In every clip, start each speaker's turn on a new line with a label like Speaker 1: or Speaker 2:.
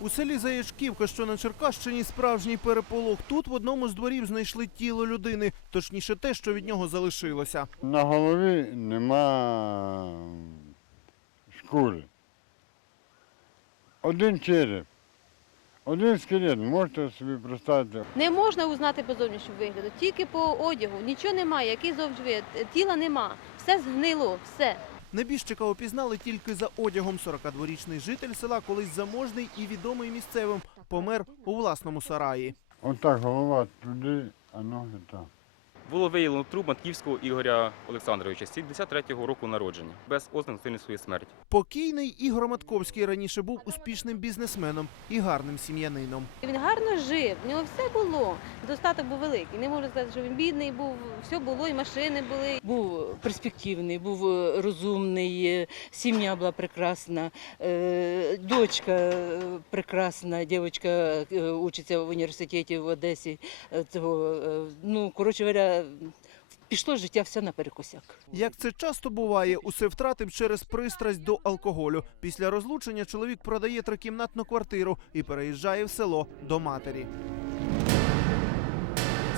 Speaker 1: У селі Заячківка, що на Черкащині, справжній переполох. Тут в одному з дворів знайшли тіло людини, точніше те, що від нього залишилося.
Speaker 2: На голові нема шкури. Один череп, один скелет, можете собі представити.
Speaker 3: Не можна узнати по зовнішньому вигляду, тільки по одягу. Нічого немає, який зовнішній вигляд. Тіла нема. Все згнило, все.
Speaker 1: Небіжчика опізнали тільки за одягом. 42-річний житель села, колись заможний і відомий місцевим, помер у власному сараї.
Speaker 2: Отак голова туди, а ноги там.
Speaker 4: Було виявлено труп Матківського Ігоря Олександровича, 73-го року народження, без ознак насильницької смерті.
Speaker 1: Покійний Ігор Матковський раніше був успішним бізнесменом і гарним сім'янином.
Speaker 3: Він гарно жив, в нього все було. Достаток був великий. Не можу сказати, що він бідний був, все було, і машини були.
Speaker 5: Був перспективний, був е, розумний, е, сім'я була прекрасна, е, дочка прекрасна, дівчинка е, учиться в університеті в Одесі. Цього, ну, коротше говоря, пішло життя все наперекосяк.
Speaker 1: Як це часто буває, усе втратив через пристрасть до алкоголю. Після розлучення чоловік продає трикімнатну квартиру і переїжджає в село до матері.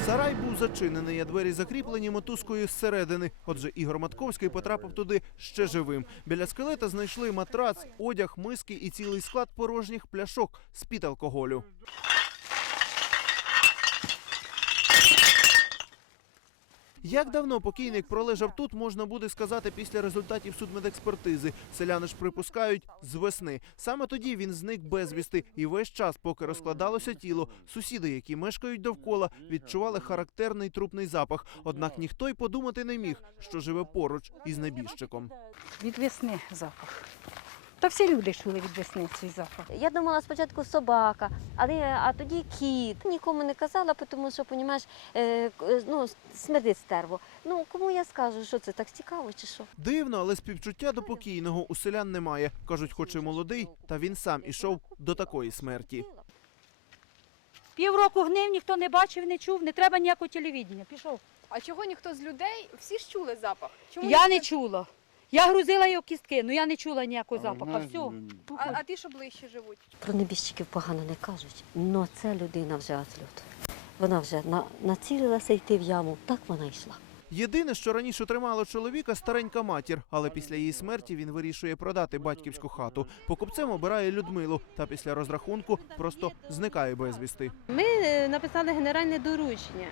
Speaker 1: Сарай був зачинений, а двері закріплені мотузкою зсередини. Отже, Ігор Матковський потрапив туди ще живим. Біля скелета знайшли матрац, одяг, миски і цілий склад порожніх пляшок з-під алкоголю. Як давно покійник пролежав тут, можна буде сказати після результатів судмедекспертизи. Селяни ж припускають з весни. Саме тоді він зник безвісти, і весь час, поки розкладалося тіло, сусіди, які мешкають довкола, відчували характерний трупний запах. Однак ніхто й подумати не міг, що живе поруч із небіжчиком.
Speaker 6: Від весни запах. Та всі люди чули від весни цей запах.
Speaker 7: Я думала спочатку собака, але а тоді кіт. Нікому не казала, тому що, понімаєш, е, ну, смердить стерво. Ну, кому я скажу, що це так цікаво чи що?
Speaker 1: Дивно, але співчуття до покійного у селян немає. кажуть, хоч і молодий, та він сам ішов до такої смерті.
Speaker 6: Півроку гнив, ніхто не бачив, не чув, не треба ніякого телевідення. Пішов.
Speaker 8: А чого ніхто з людей? Всі ж чули запах. Чому
Speaker 6: Я не чула. Я грузила його кістки, але я не чула ніякого запаху. Все.
Speaker 8: А, а ті, що ближче живуть?
Speaker 7: Про небіжчиків погано не кажуть, але це людина вже отлют. Вона вже на, націлилася йти в яму, так вона йшла.
Speaker 1: Єдине, що раніше тримало чоловіка, старенька матір, але після її смерті він вирішує продати батьківську хату. Покупцем обирає Людмилу, та після розрахунку просто зникає безвісти.
Speaker 3: Ми е, написали генеральне доручення.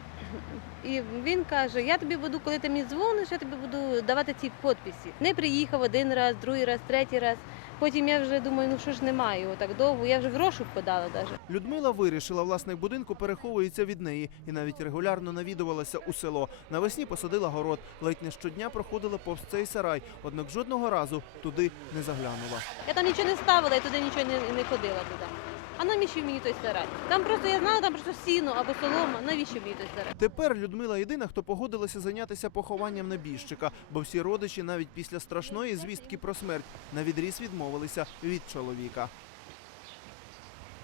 Speaker 3: І він каже: я тобі буду, коли ти мені дзвониш, я тобі буду давати ці підписи. Не приїхав один раз, другий раз, третій раз. Потім я вже думаю, ну що ж немає його так довго. Я вже в розшук подала навіть.
Speaker 1: Людмила вирішила, власник будинку переховується від неї і навіть регулярно навідувалася у село. Навесні посадила город, ледь не щодня проходила повз цей сарай, однак жодного разу туди не заглянула.
Speaker 3: Я там нічого не ставила, я туди нічого не, не ходила туди. А навіщо мені той сарай? Там просто я знала, там просто сіно або солома. Навіщо мені той сарай?
Speaker 1: Тепер Людмила єдина, хто погодилася зайнятися похованням небіжчика, бо всі родичі навіть після страшної звістки про смерть на відріз відмовилися від чоловіка.